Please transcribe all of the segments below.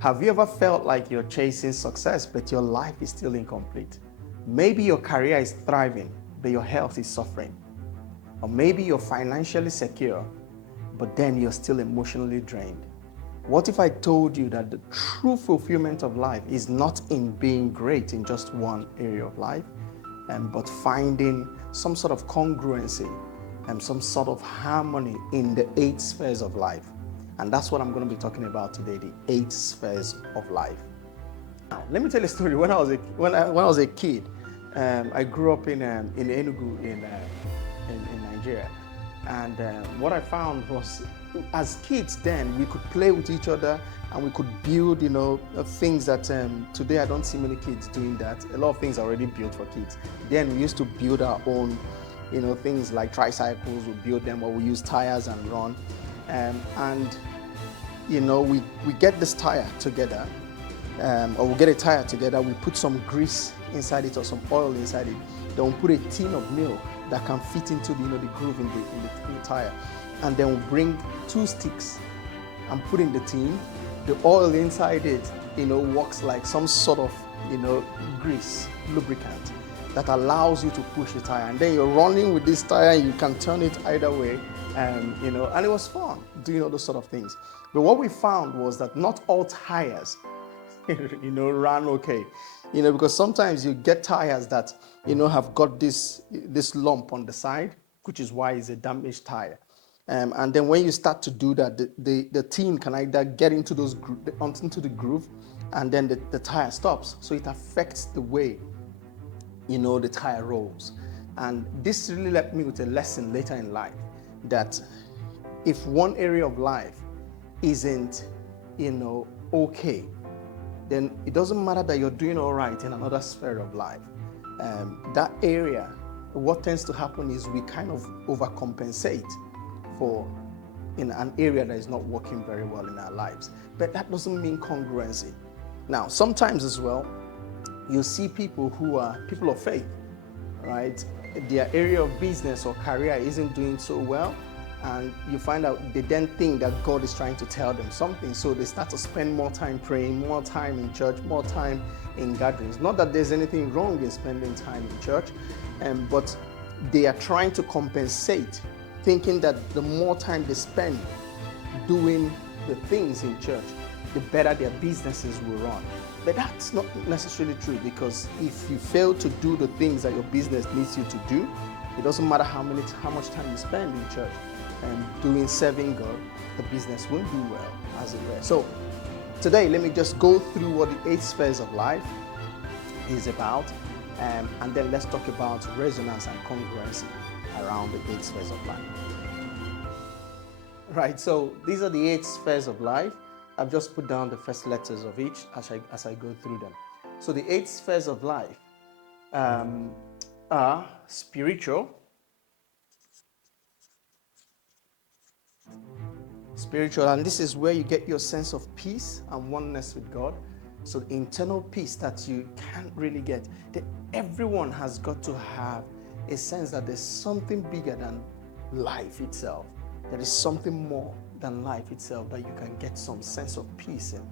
Have you ever felt like you're chasing success, but your life is still incomplete? Maybe your career is thriving, but your health is suffering. Or maybe you're financially secure, but then you're still emotionally drained. What if I told you that the true fulfillment of life is not in being great in just one area of life, but finding some sort of congruency and some sort of harmony in the 8 spheres of life? And that's what I'm going to be talking about today, the 8 spheres of life. Now, let me tell you a story. When I was a kid, I grew up in Enugu in Nigeria. And what I found was, as kids then, we could play with each other and we could build, things that today I don't see many kids doing that. A lot of things are already built for kids. Then we used to build our own, things like tricycles. We build them, or we use tires and run. We get this tire together, or we get a tire together. We put some grease inside it or some oil inside it. Then we put a tin of milk that can fit into the groove in the tire, and then we bring 2 sticks and put in the tin. The oil inside it, works like some sort of grease lubricant that allows you to push the tire, and then you're running with this tire. You can turn it either way, and it was fun doing all those sort of things. But what we found was that not all tires ran okay, because sometimes you get tires that have got this lump on the side, which is why it's a damaged tire. And then when you start to do that, the tin can either get into the groove, and then the tire stops. So it affects the way the tire rolls. And this really left me with a lesson later in life, that if one area of life isn't okay, then it doesn't matter that you're doing all right in another sphere of life. That area, what tends to happen is we kind of overcompensate for in an area that is not working very well in our lives. But that doesn't mean congruency. Now, sometimes as well, you see people who are people of faith, right? Their area of business or career isn't doing so well, and you find out they then think that God is trying to tell them something, so they start to spend more time praying, more time in church, more time in gatherings. Not that there's anything wrong in spending time in church, but they are trying to compensate, thinking that the more time they spend doing the things in church, the better their businesses will run. But that's not necessarily true, because if you fail to do the things that your business needs you to do, it doesn't matter how much time you spend in church and serving God, the business won't do well, as it were. So today, let me just go through what the 8 spheres of life is about, and then let's talk about resonance and congruency around the 8 spheres of life. Right, so these are the 8 spheres of life. I've just put down the first letters of each as I go through them. So the 8 spheres of life are spiritual, and this is where you get your sense of peace and oneness with God. So the internal peace that you can't really get. Everyone has got to have a sense that there's something bigger than life itself. There is something more than life itself that you can get some sense of peace in.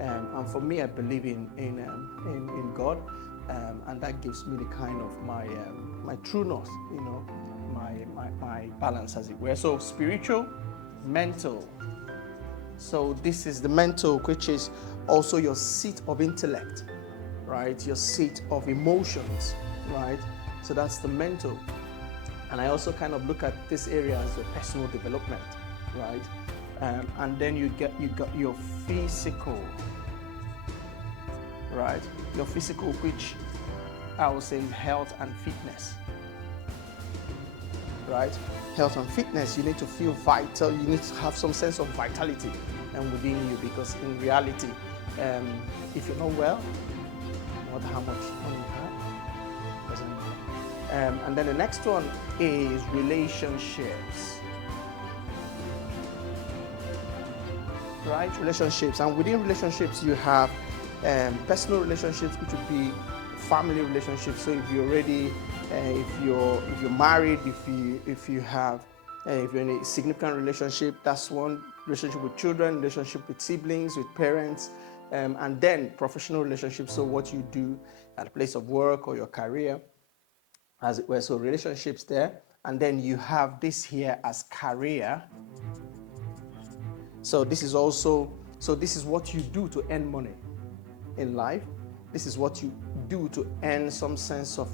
And for me, I believe in God, and that gives me the kind of my true north, my balance, as it were. So spiritual, mental. So this is the mental, which is also your seat of intellect, right? Your seat of emotions, right? So that's the mental. And I also kind of look at this area as your personal development, right? And then you got your physical, right? Your physical, which I would say is health and fitness, right? Health and fitness, you need to feel vital. You need to have some sense of vitality within you, because in reality, if you're not well, no matter how much money you have, doesn't matter. And then the next one is relationships, right? Relationships, and within relationships you have personal relationships, which would be family relationships. So if you're already, if you're married, if you're in a significant relationship, that's one. Relationship with children, relationship with siblings, with parents, and then professional relationships, so what you do at a place of work or your career, as it were, so relationships there. And then you have this here as career. So this is what you do to earn money in life. This is what you do to earn some sense of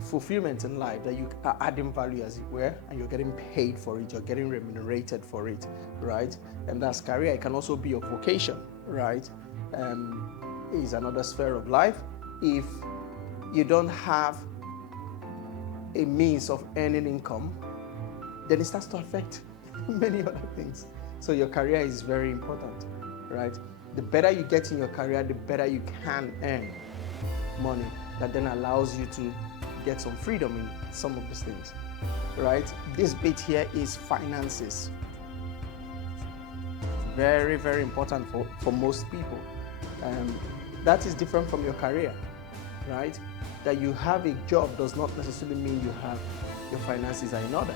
fulfillment in life, that you are adding value, as it were, and you're getting paid for it, you're getting remunerated for it, right? And that's career. It can also be your vocation, right? Is another sphere of life. If you don't have a means of earning income, then it starts to affect many other things. So your career is very important, right? The better you get in your career, the better you can earn money, that then allows you to get some freedom in some of these things, right? This bit here is finances. Very, very important for most people. That is different from your career, right? That you have a job does not necessarily mean you have your finances are in order.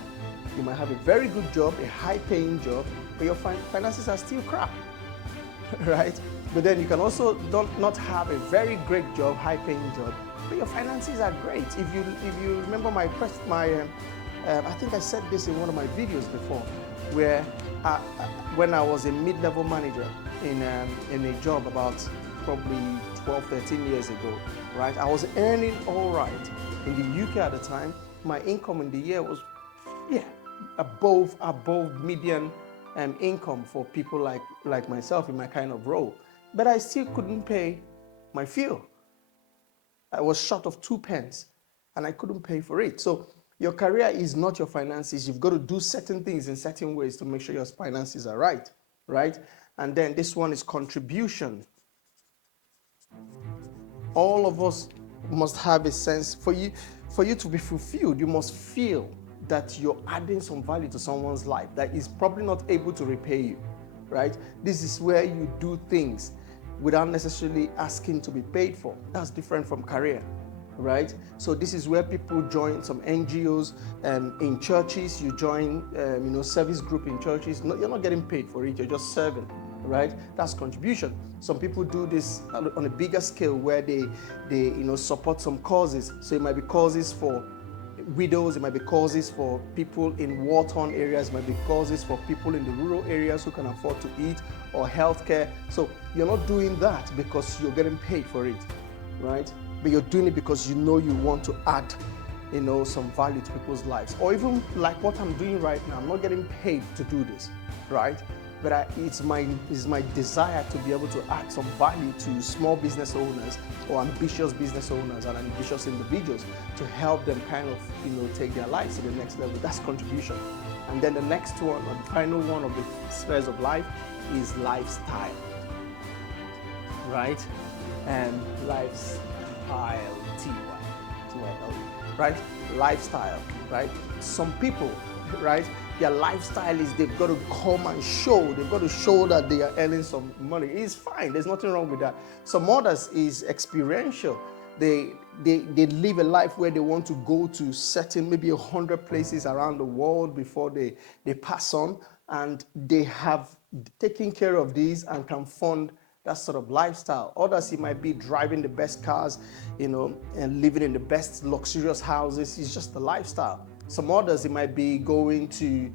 You might have a very good job, a high-paying job, but your finances are still crap, right? But then you can also not have a very great job, high-paying job, but your finances are great. If you remember I think I said this in one of my videos before, where when I was a mid-level manager in a job about probably 12, 13 years ago, right? I was earning all right. In the UK at the time, my income in the year was, above median income for people like myself in my kind of role. But I still couldn't pay my fuel. I was short of 2 pence and I couldn't pay for it. So your career is not your finances. You've got to do certain things in certain ways to make sure your finances are right? And then this one is contribution. All of us must have a sense, for you to be fulfilled, you must feel that you're adding some value to someone's life that is probably not able to repay you, right? This is where you do things without necessarily asking to be paid for. That's different from career, right? So this is where people join some NGOs in churches. You join, service group in churches. No, you're not getting paid for it. You're just serving, right? That's contribution. Some people do this on a bigger scale where they support some causes. So it might be causes for widows, it might be causes for people in war-torn areas, it might be causes for people in the rural areas who can afford to eat, or healthcare. So you're not doing that because you're getting paid for it, right? But you're doing it because you know you want to add, some value to people's lives. Or even like what I'm doing right now, I'm not getting paid to do this, right? But it's my desire to be able to add some value to small business owners or ambitious business owners and ambitious individuals to help them kind of, take their lives to the next level. That's contribution. And then the next one, or the final one of the spheres of life, is lifestyle, right? And lifestyle, T-Y-L-E, right? Lifestyle, right? Some people, right? Their lifestyle is they've got to come and show. They've got to show that they are earning some money. It's fine. There's nothing wrong with that. Some others is experiential. They live a life where they want to go to certain, maybe 100 places around the world before they pass on, and they have taken care of these and can fund that sort of lifestyle. Others, it might be driving the best cars, and living in the best luxurious houses. It's just the lifestyle. Some others, it might be going to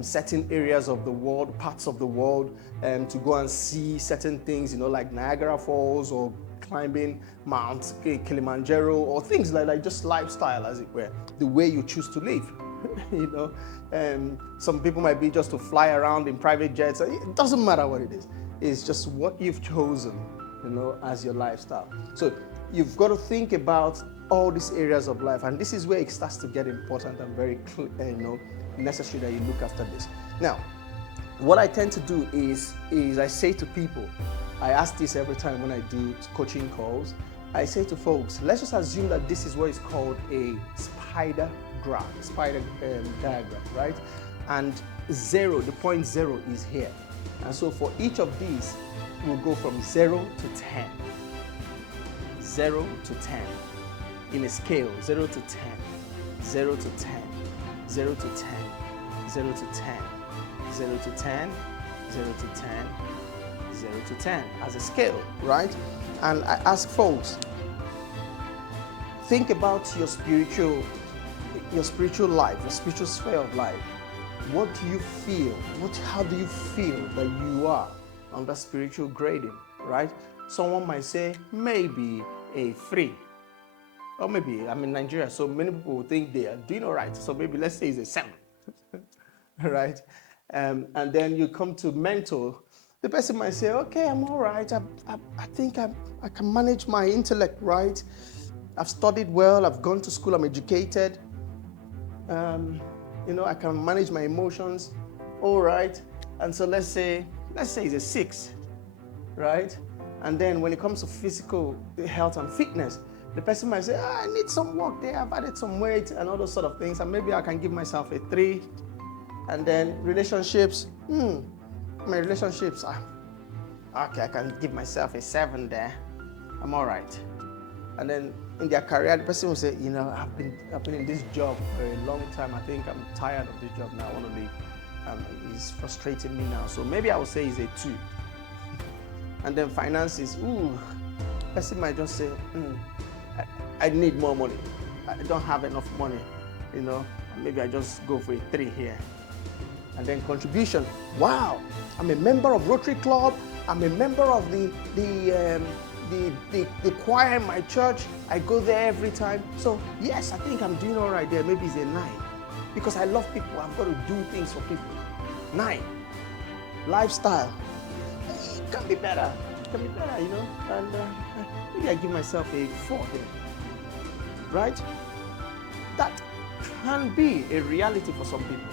certain areas of the world, parts of the world, to go and see certain things, like Niagara Falls, or climbing Mount Kilimanjaro, or things like just lifestyle, as it were, the way you choose to live. Some people might be just to fly around in private jets. It doesn't matter what it is. It's just what you've chosen, as your lifestyle. So you've got to think about all these areas of life, and this is where it starts to get important and very necessary that you look after this. Now, what I tend to do is I say to people, I ask this every time when I do coaching calls. I say to folks, let's just assume that this is what is called a spider diagram, right? And the point 0 is here. And so for each of these, we'll go from 0 to 10. 0 to 10. In a scale, 0 to 10, 0 to 10, 0 to 10, 0 to 10, 0 to 10, 0 to 10, 0 1 to 10 as a scale, right? And I ask folks, think about your spiritual life, your spiritual sphere of life. What do you feel? How do you feel that you are on that spiritual grading, right? Someone might say maybe a 3. Or maybe, I'm in Nigeria, so many people think they are doing all right. So maybe let's say it's a 7, right? And then you come to mental. The person might say, okay, I'm all right. I think I can manage my intellect, right? I've studied well. I've gone to school. I'm educated. I can manage my emotions. All right. And so let's say it's a 6, right? And then when it comes to physical health and fitness, the person might say, I need some work there. I've added some weight and all those sort of things. And maybe I can give myself a 3. And then relationships, my relationships, okay, I can give myself a 7 there. I'm all right. And then in their career, the person will say, I've been in this job for a long time. I think I'm tired of this job now. I want to leave. It's frustrating me now. So maybe I would say it's a 2. And then finances, person might just say, I need more money. I don't have enough money, Maybe I just go for a 3 here. And then contribution, wow, I'm a member of Rotary Club. I'm a member of the choir in my church. I go there every time. So yes, I think I'm doing all right there. Maybe it's a 9. Because I love people. I've got to do things for people. 9. Lifestyle. It can be better. And maybe I give myself a 4 there. Right? That can be a reality for some people.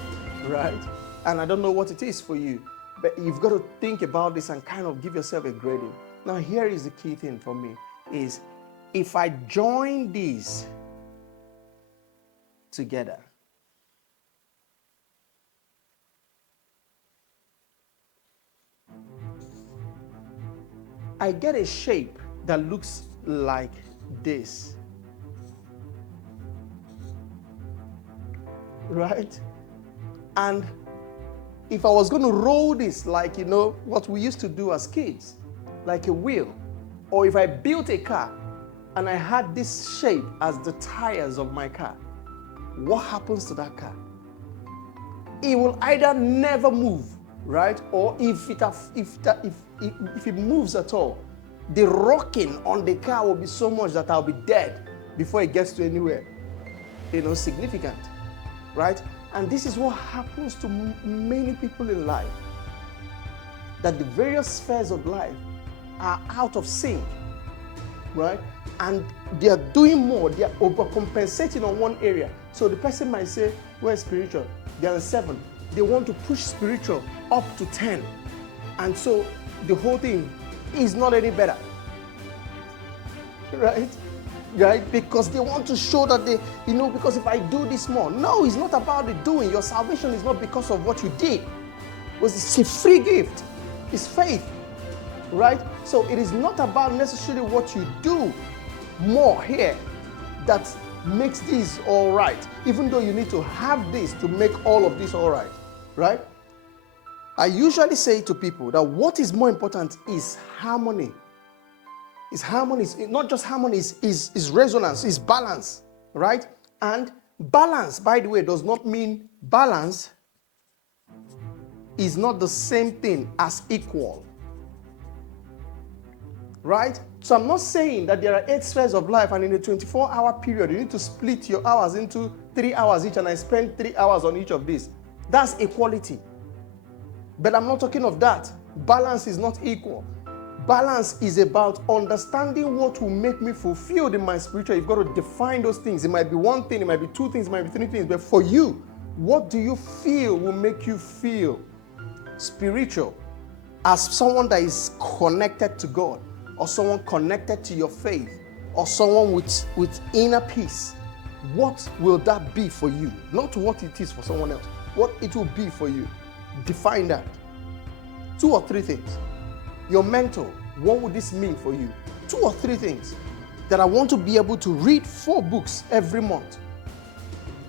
Right? And I don't know what it is for you. But you've got to think about this and kind of give yourself a grading. Now, here is the key thing for me is if I join these together, I get a shape that looks like this. Right? And if I was going to roll this like, what we used to do as kids, like a wheel, or if I built a car and I had this shape as the tires of my car, what happens to that car? It will either never move, right? Or if it moves at all, the rocking on the car will be so much that I'll be dead before it gets to anywhere, significant, right? And this is what happens to many people in life, that the various spheres of life are out of sync, right? And they are doing more, they are overcompensating on one area. So the person might say, we're spiritual, they're a 7. They want to push spiritual up to 10. And so the whole thing is not any better, right? Right? Because they want to show that they, because if I do this more. No, it's not about the doing. Your salvation is not because of what you did. It's a free gift. It's faith, right? So it is not about necessarily what you do more here that makes this all right, even though you need to have this to make all of this all right, right? I usually say to people that what is more important is harmony. Is harmony, not just harmony, is resonance, is balance, right? And balance, by the way, does not mean balance is not the same thing as equal, right? So I'm not saying that there are 8 spheres of life and in a 24-hour period, you need to split your hours into 3 hours each and I spend 3 hours on each of these. That's equality. But I'm not talking of that. Balance is not equal. Balance is about understanding what will make me fulfilled in my spiritual. You've got to define those things. It might be 1 thing, it might be 2 things, it might be 3 things. But for you, what do you feel will make you feel spiritual as someone that is connected to God, or someone connected to your faith, or someone with inner peace? What will that be for you? Not what it is for someone else. What it will be for you. Define that. 2 or 3 things. Your mentor, what would this mean for you? 2 or 3 things that I want to be able to read 4 books every month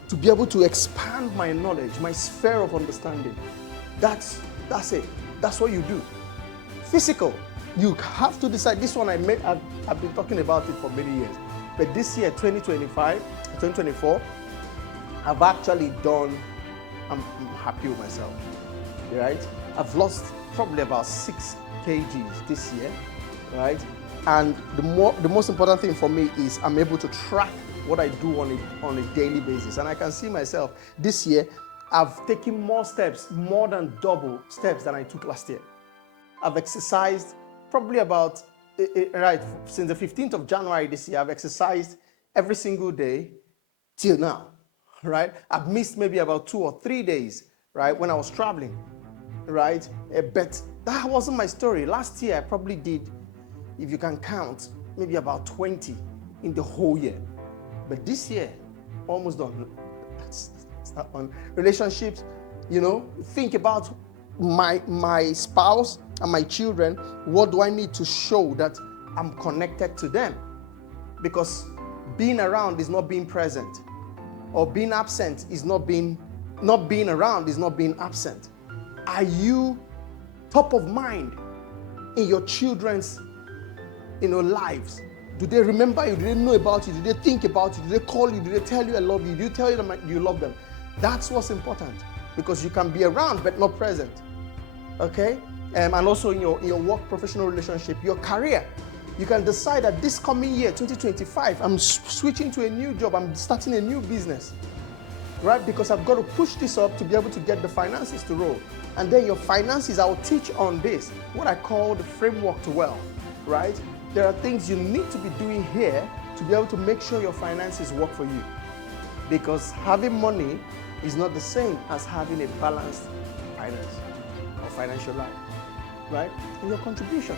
to be able to expand my knowledge, my sphere of understanding. That's it. That's what you do. Physical, You have to decide. This one I've been talking about it for many years. But this year, 2024, I've actually done, I'm happy with myself, right? I've lost probably about 6 kgs this year, right? And the most important thing for me is I'm able to track what I do on a daily basis. And I can see myself this year, I've taken more steps, more than double steps than I took last year. I've exercised probably about, right, since the 15th of January this year, I've exercised every single day till now, right? I've missed maybe about 2 or 3 days, right, when I was traveling, right? But that wasn't my story. Last year, I probably did, if you can count, maybe about 20 in the whole year. But this year, almost done. That's not on relationships, think about my spouse and my children. What do I need to show that I'm connected to them? Because being around is not being present, or being absent is not being around is not being absent. Are you top of mind in your children's lives? Do they remember you? Do they know about you? Do they think about you? Do they call you? Do they tell you I love you? Do you tell them you love them? That's what's important, because you can be around but not present. Okay? And also in your work professional relationship, your career. You can decide that this coming year, 2025, I'm switching to a new job. I'm starting a new business, right? Because I've got to push this up to be able to get the finances to roll. And then your finances, I'll teach on this, what I call the framework to wealth, right? There are things you need to be doing here to be able to make sure your finances work for you. Because having money is not the same as having a balanced finance or financial life, right? And your contribution.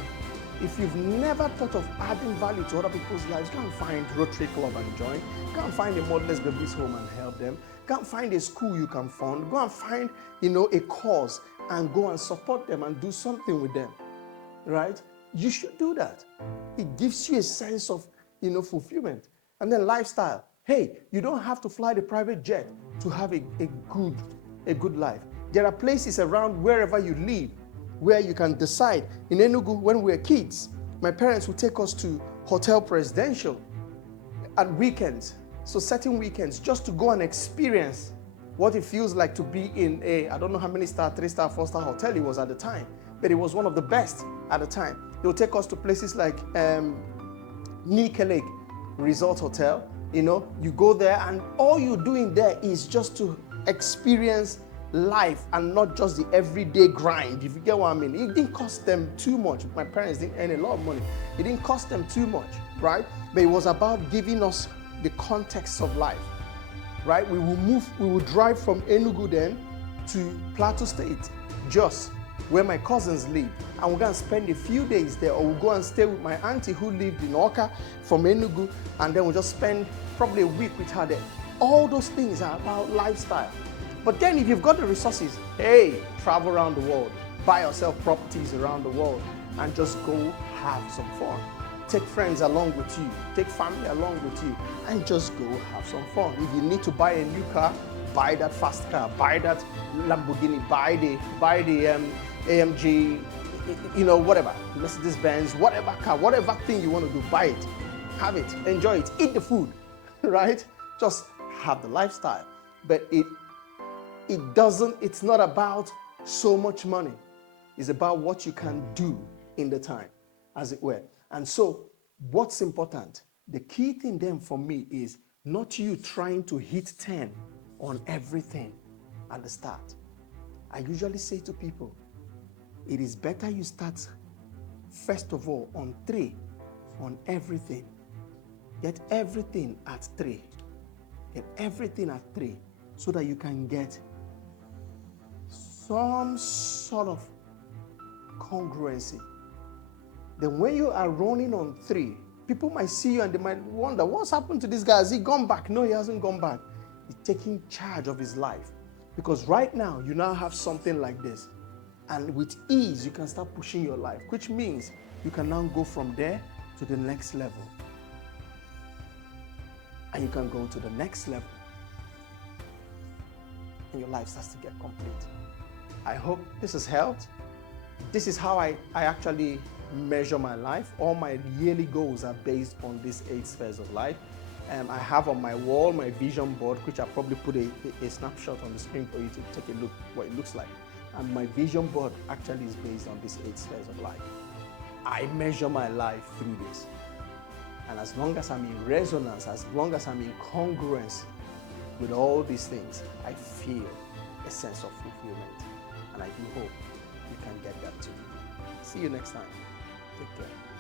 If you've never thought of adding value to other people's lives, go and find Rotary Club and join. Go and find a motherless babies home and help them. Go and find a school you can fund. Go and find, a cause and go and support them and do something with them, right? You should do that. It gives you a sense of, fulfillment. And then lifestyle. Hey, you don't have to fly the private jet to have a good life. There are places around wherever you live where you can decide. In Enugu, when we were kids, my parents would take us to Hotel Presidential at weekends. So certain weekends, just to go and experience what it feels like to be in I don't know how many star, 3-star, 4-star hotel it was at the time, but it was one of the best at the time. They would take us to places like Nika Lake Resort Hotel. You go there and all you're doing there is just to experience life and not just the everyday grind, if you get what I mean. It didn't cost them too much. My parents didn't earn a lot of money. It didn't cost them too much, right? But it was about giving us the context of life, right? We will drive from Enugu then to Plateau State, Jos, where my cousins live, and we're going to spend a few days there, or we'll go and stay with my auntie who lived in Oka from Enugu, and then we'll just spend probably a week with her there. All those things are about lifestyle. But then if you've got the resources, hey, travel around the world, buy yourself properties around the world, and just go have some fun. Take friends along with you, take family along with you, and just go have some fun. If you need to buy a new car, buy that fast car, buy that Lamborghini, buy the AMG, whatever, Mercedes-Benz, whatever car, whatever thing you want to do, buy it, have it, enjoy it, eat the food, right? Just have the lifestyle. But it's not about so much money. It's about what you can do in the time, as it were. And so what's important, the key thing then for me is not you trying to hit 10 on everything at the start. I usually say to people, it is better you start first of all on 3 on everything. Get everything at 3. Get everything at 3 so that you can get some sort of congruency. Then when you are running on 3, people might see you and they might wonder, what's happened to this guy? Has he gone back? No, he hasn't gone back. He's taking charge of his life. Because right now, you now have something like this. And with ease, you can start pushing your life, which means you can now go from there to the next level. And you can go to the next level. And your life starts to get complete. I hope this has helped. This is how I actually measure my life. All my yearly goals are based on these 8 spheres of life. I have on my wall my vision board, which I probably put a snapshot on the screen for you to take a look what it looks like. And my vision board actually is based on these 8 spheres of life. I measure my life through this. And as long as I'm in resonance, as long as I'm in congruence with all these things, I feel a sense of fulfillment. And I do hope you can get that too. See you next time. Take care.